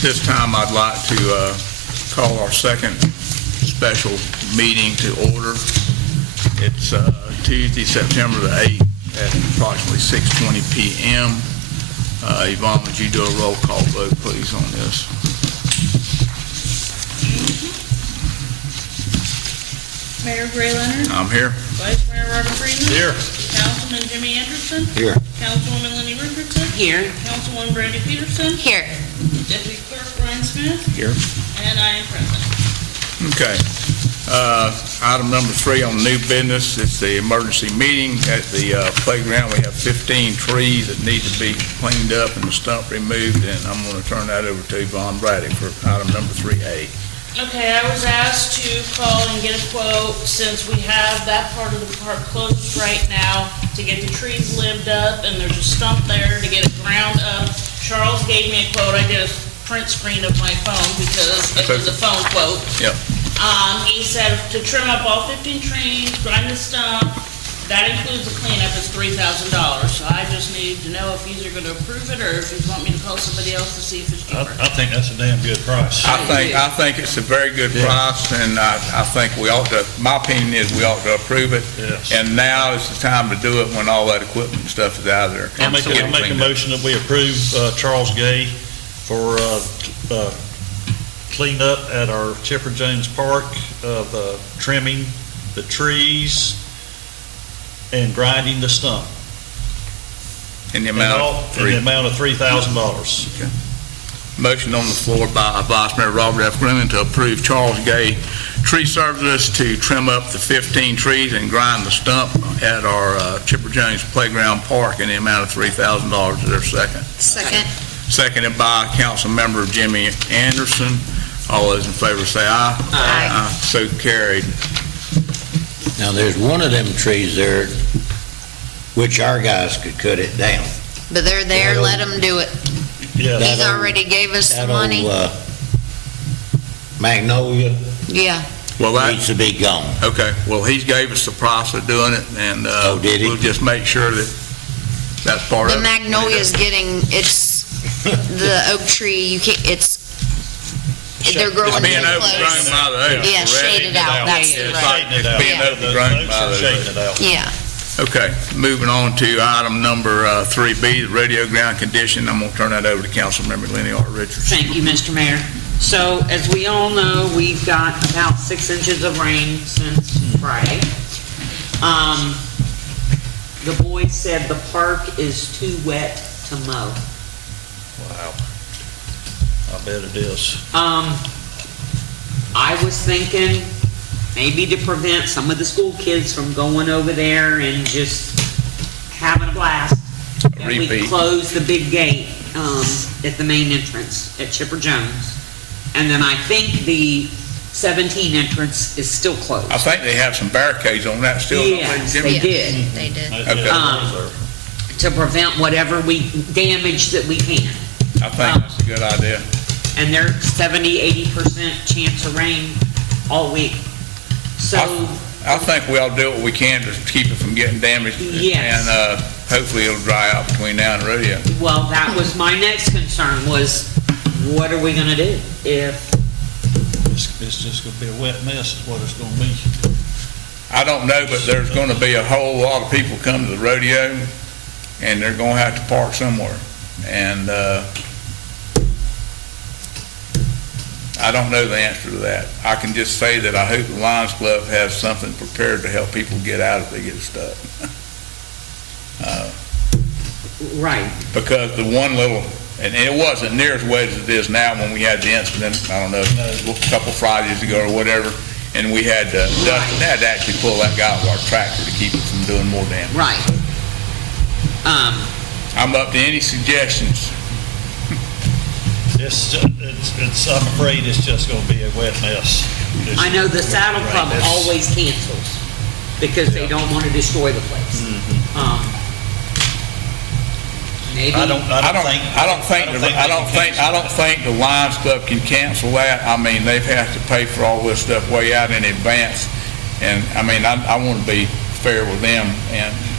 This time I'd like to call our second special meeting to order. It's Tuesday, September the 8th at approximately 6:20 p.m. Yvonne, would you do a roll call vote, please, on this? Mayor Gray Leonard. I'm here. Vice Mayor Robert Freeman. Here. Councilman Jimmy Anderson. Here. Councilwoman Lenny Richardson. Here. Councilwoman Brandy Pierson. Here. Deputy Clerk Brian Smith. Here. And I am present. Okay. Item number 3 on new business, it's the emergency meeting at the playground. We have 15 trees that need to be cleaned up and the stump removed, and I'm going to turn that over to Yvonne Braddock for item number 3A. Okay, I was asked to call and get a quote since we have that part of the park closed right now to get the trees limbed up, and there's a stump there to get it ground up. Charles gave me a quote. I did a print screen of my phone because it was a phone quote. Yep. He said to trim up all 15 trees, grind the stump, that includes the cleanup, is $3,000. So I just need to know if you are going to approve it or if you want me to call somebody else to see if it's cheaper. I think that's a damn good price. I think it's a very good price, and I think we ought to, my opinion is we ought to approve it. Yes. And now is the time to do it when all that equipment and stuff is out of there. I'll make a motion that we approve Charles Gay for clean up at our Chipper Jones Park of trimming the trees and grinding the stump. In the amount of $3,000. Okay. Motion on the floor by Vice Mayor Robert F. Grumman to approve Charles Gay Tree Services to trim up the 15 trees and grind the stump at our Chipper Jones Playground Park in the amount of $3,000. Is there a second? Second. Seconded by Council Member Jimmy Anderson. All those in favor say aye. Aye. So carried. Now, there's one of them trees there, which our guys could cut it down. But they're there, let them do it. Yeah. He's That old- already gave us the That money. old magnolia Yeah. Well, needs to be gone. okay. Well, he gave us the price of doing it, and Did he? we'll just make sure that that's part of The it. magnolia's getting, it's, the oak tree, you can't, they're growing It's being too overgrown close. by the oaks. Yeah, correct? shaded out, that's the It's right. like it's being Yeah. overgrown by the Shading oaks. it out. Yeah. Okay, moving on to item number 3B, the radio ground condition. I'm going to turn that over to Councilmember Lenny R. Richardson. Thank you, Mr. Mayor. So, as we all know, we've got about 6 inches of rain since Friday. The boys said the park is too wet to mow. Wow. I bet it is. I was thinking maybe to prevent some of the school kids from going over there and just having a blast, that we Repeat. close the big gate at the main entrance at Chipper Jones. And then I think the 17 entrance is still closed. I think they have some barricades on that still. don't they, Yes, Jimmy? they did, They did. Okay. to prevent whatever damage that we can. I think that's a good idea. And there's 70-80% chance of rain all week. So, I think we ought to do what we can to keep it from getting damaged. Yes. And hopefully it'll dry out between now and rodeo. well, that was my next concern was, what are we gonna do if, It's just going to be a wet mess is what it's going to be. I don't know, but there's going to be a whole lot of people come to the rodeo, and they're going to have to park somewhere. And I don't know the answer to that. I can just say that I hope the Lions Club has something prepared to help people get out if they get stuck. right, Because the one little, and it wasn't near as wet as it is now when we had the incident, I don't know, a couple Fridays ago or whatever, and we had Dustin had to actually pull that guy out of our tractor to keep it from doing more damage. right. I'm up to any suggestions. I'm afraid it's just going to be a wet mess. I know the Saddle Club Right, that's- always cancels because they don't want to destroy the place. Maybe. I don't think the Lions Club can cancel that. I mean, they've had to pay for all this stuff way out in advance, and I mean, I want to be fair with them,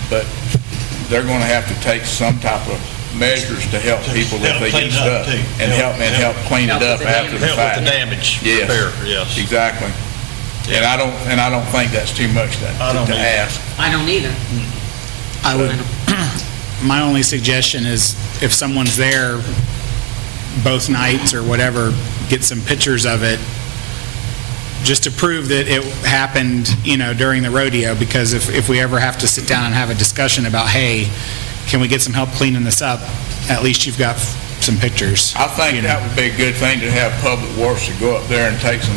but they're going to have to take some type of measures to help people if Help they clean get it up, stuck. too. And help clean it Help up with the after the Help fact. with the damage Yes. repair, yes. Exactly. And I don't think that's too much I don't to either. ask. I don't either. I would, my only suggestion is if someone's there both nights or whatever, get some pictures of it, just to prove that it happened, during the rodeo, because if we ever have to sit down and have a discussion about, hey, can we get some help cleaning this up, at least you've got some pictures. I think that would be a good thing to have Public Works to go up there and take a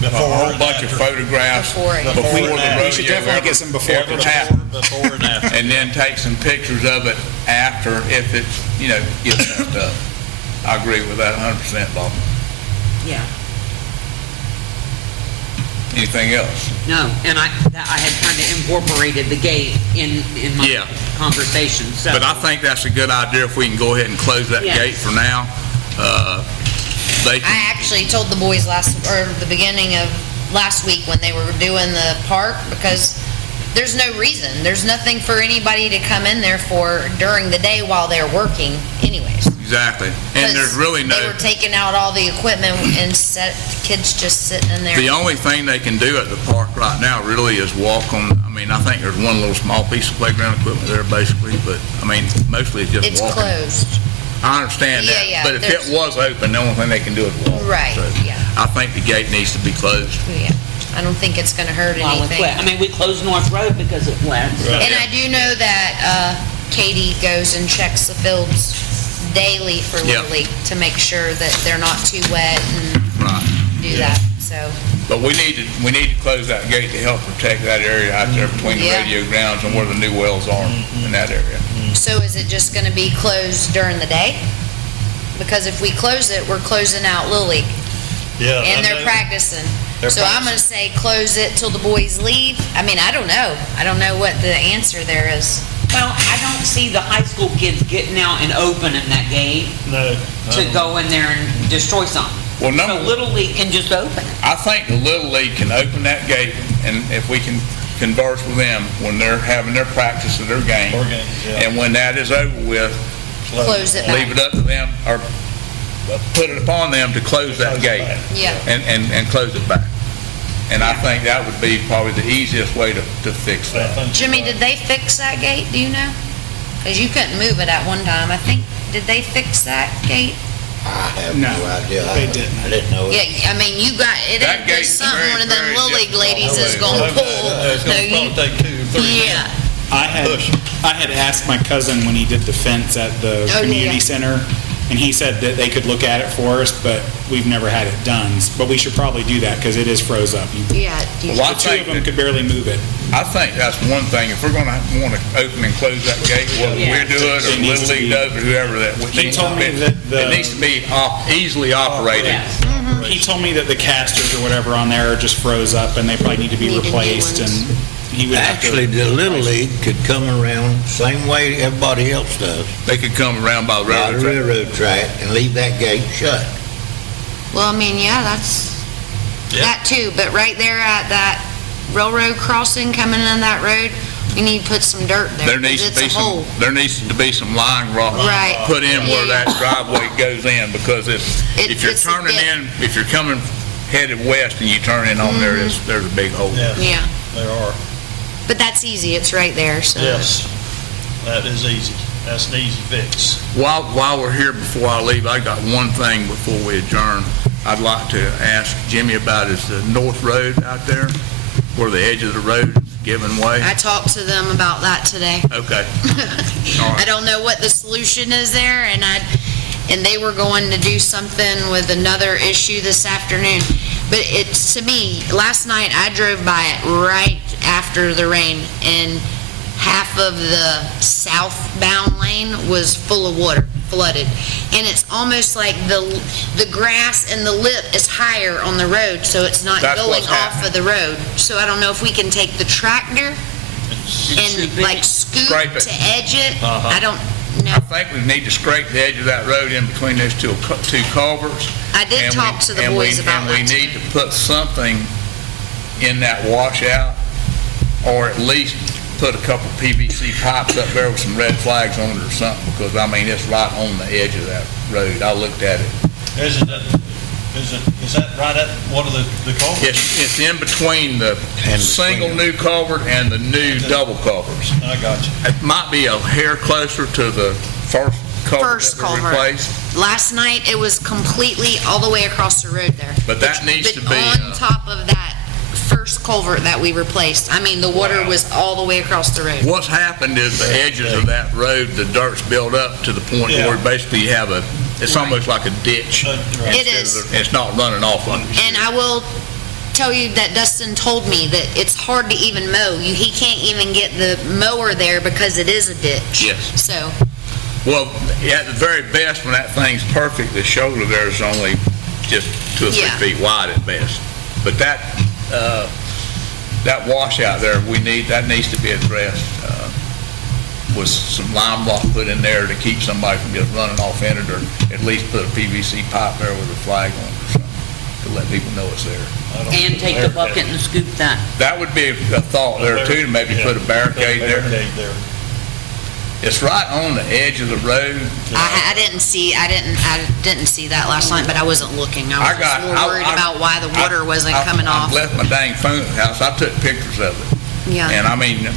Before whole and bunch of after. photographs Before it. before Before the and after. rodeo We should definitely get some before ever pictures. happened. Before and after. And then take some pictures of it after if it, gets messed up. I agree with that 100%, Bob. Yeah. Anything else? No, and I had kind of incorporated the gate in my Yeah. conversation, so. But I think that's a good idea if we can go ahead and close that Yes. gate for now. They I can, actually told the boys the beginning of last week when they were doing the park, because there's no reason, there's nothing for anybody to come in there for during the day while they're working anyways. exactly. And there's really They were taking out all the equipment and kids just sitting in there. the only thing they can do at the park right now really is walk on, I think there's one little small piece of playground equipment there basically, but, mostly it's just It's walking. closed. I understand that. Yeah, But if there's- it was open, the only thing they can do is walk. Right, So yeah. I think the gate needs to be closed. Yeah, I don't think it's gonna hurt While it's anything. wet. I mean, we closed North Road because it wet. so- And I do know that Katie goes and checks the fields daily for Yeah. Little League to make sure that they're not too wet and Right. do that, so. But we need to close that gate to help protect that area out there between the Yeah. radio grounds and where the new wells are in that area. So is it just gonna be closed during the day? Because if we close it, we're closing out Little League, Yeah. I and they're know. practicing. They're So I'm gonna say close it till the boys leave. I mean, I don't know. I don't know what the answer there is. Well, I don't see the high school kids getting out and opening that gate No. to go in there and destroy something. Well, So Little League can just open it. I think the Little League can open that gate, and if we can converse with them when they're having their practice of their game. Or games, yeah. And when that is over with, Close it leave back. it up to them, or put it upon them to close that Close it gate back. Yeah. and close it back. And I think that would be probably the easiest way to fix I that. think Jimmy, you're right. did they fix that gate? Do you know? Because you couldn't move it at one time. I think, did they fix that gate? I have No, no idea. they didn't. I didn't know it. Yeah, I mean, you got, it That ain't gate's just something very, one of them very Little League difficult. ladies is Well, gonna pull. It's No, gonna you- probably take 2-3 Yeah, minutes. I had asked my cousin when he did the fence at the yeah, community yeah. center, and he said that they could look at it for us, but we've never had it done. But we should probably do that, because it is froze up. yeah. you- Well, I The two of think them that- could barely move it. I think that's one thing, if we're gonna want to open and close that gate, whether we Yeah. do it or It needs Little to League be- does or whoever that. He told me that the- It needs to be easily operated. He told me that the casters or whatever on there are just froze up, and they probably need to be Needed new replaced, ones. and he would have to... Actually, the Little League could come around same way everybody else does, They could come around by the by the railroad track. railroad track, and leave that gate shut. Well, I mean, yeah, that's, Yeah. that too, but right there at that railroad crossing coming in that road, we need to put some dirt there. There 'cause needs to it's be a some, hole. there needs to be some line rock Right. put in where Yeah. that driveway goes in, because if you're it's a turning bit- in, if you're coming headed west and you turn in on there, there's a big hole. Yes, Yeah, there are. but that's easy, it's right there, so. Yes, that is easy. That's an easy fix. While we're here, before I leave, I got one thing before we adjourn. I'd like to ask Jimmy about is the North Road out there, where the edge of the road is giving way. I talked to them about that today. Okay. All I right. don't know what the solution is there, and they were going to do something with another issue this afternoon. But it's, to me, last night I drove by it right after the rain, and half of the southbound lane was full of water, flooded. And it's almost like the grass and the lip is higher on the road, so it's not That's going what's off of the road. So I don't know if we can take the tractor and like scoop Scrape it. to edge it. Uh-huh. I don't know. I think we need to scrape the edge of that road in between those two culverts. I did And talk we- to the and we- boys about that And we need today. to put something in that washout, or at least put a couple PVC pipes up there with some red flags on it or something, because, I mean, it's right on the edge of that road. I looked at it. Is that right at one of the culverts? It's in between the And single between new culvert and the new double culverts. I got you. It might be a hair closer to the first culvert First that we culvert. replaced. Last night, it was completely all the way across the road there. But that needs to be, on top of that first culvert that we replaced, I mean, the water was all the way across the road. What's happened is the edges of that road, the dirt's built up to the point Yeah. where basically you have it's almost like a ditch. Right. It instead is. of the- It's not running off on you. And I will tell you that Dustin told me that it's hard to even mow. He can't even get the mower there because it is a ditch. Yes. So, Well, at the very best, when that thing's perfect, the shoulder there is only just 2 or 3 Yeah. feet wide at best. But that washout there, that needs to be addressed, with some lime block put in there to keep somebody from just running off in it, or at least put a PVC pipe there with a flag on it or something, to let people know it's there. And take the bucket and scoop that. That would be a thought there too, to maybe put a barricade there. It's right on the edge of the road. I didn't see that last night, but I wasn't looking. I was just more worried about why the water wasn't coming off. I left my dang phone at the house. I took pictures of it. Yeah. And I mean,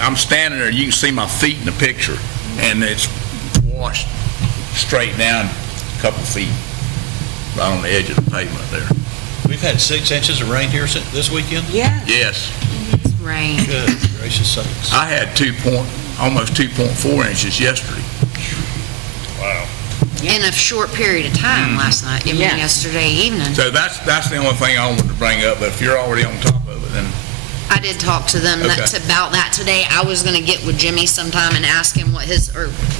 I'm standing there, you can see my feet in the picture, and it's washed straight down a couple feet, right on the edge of the pavement there. We've had 6 inches of rain here this weekend? Yeah. Yes, Rain. Good gracious sakes. I had almost 2.4 inches yesterday. Wow. In a short period of time last night, even Yeah. yesterday evening. So that's the only thing I wanted to bring up, but if you're already on top of it, then I did talk to them Okay. about that today. I was gonna get with Jimmy sometime and ask him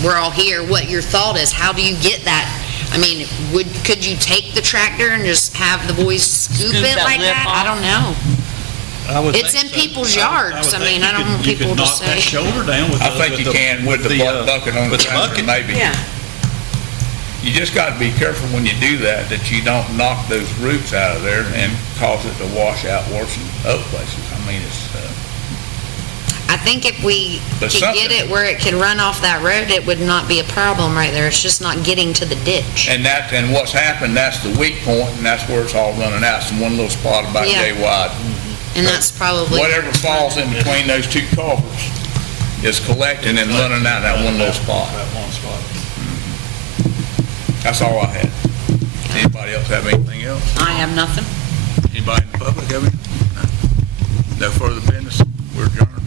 we're all here, what your thought is. How do you get that? I mean, could you take the tractor and just have the boys scoop Scoop it that like lip that? off? I don't know. I would It's think in so. people's would yards. I think mean, you I don't could- want people to You could knock that say- shoulder down with I think you can with the bucket on the tractor, bucket. maybe. Yeah. You just got to be careful when you do that you don't knock those roots out of there and cause it to wash out worse than other places. I mean, I think if we But could get something- it where it could run off that road, it would not be a problem right there. It's just not getting to the ditch. and what's happened, that's the weak point, and that's where it's all running out. It's in one little spot about Yeah. yay wide. And that's probably. Whatever falls in between those 2 culverts is collecting and running out in that one little spot. That one spot. That's all I had. Anybody else have anything else? I have nothing. Anybody in the public have anything? No further business? We're adjourned.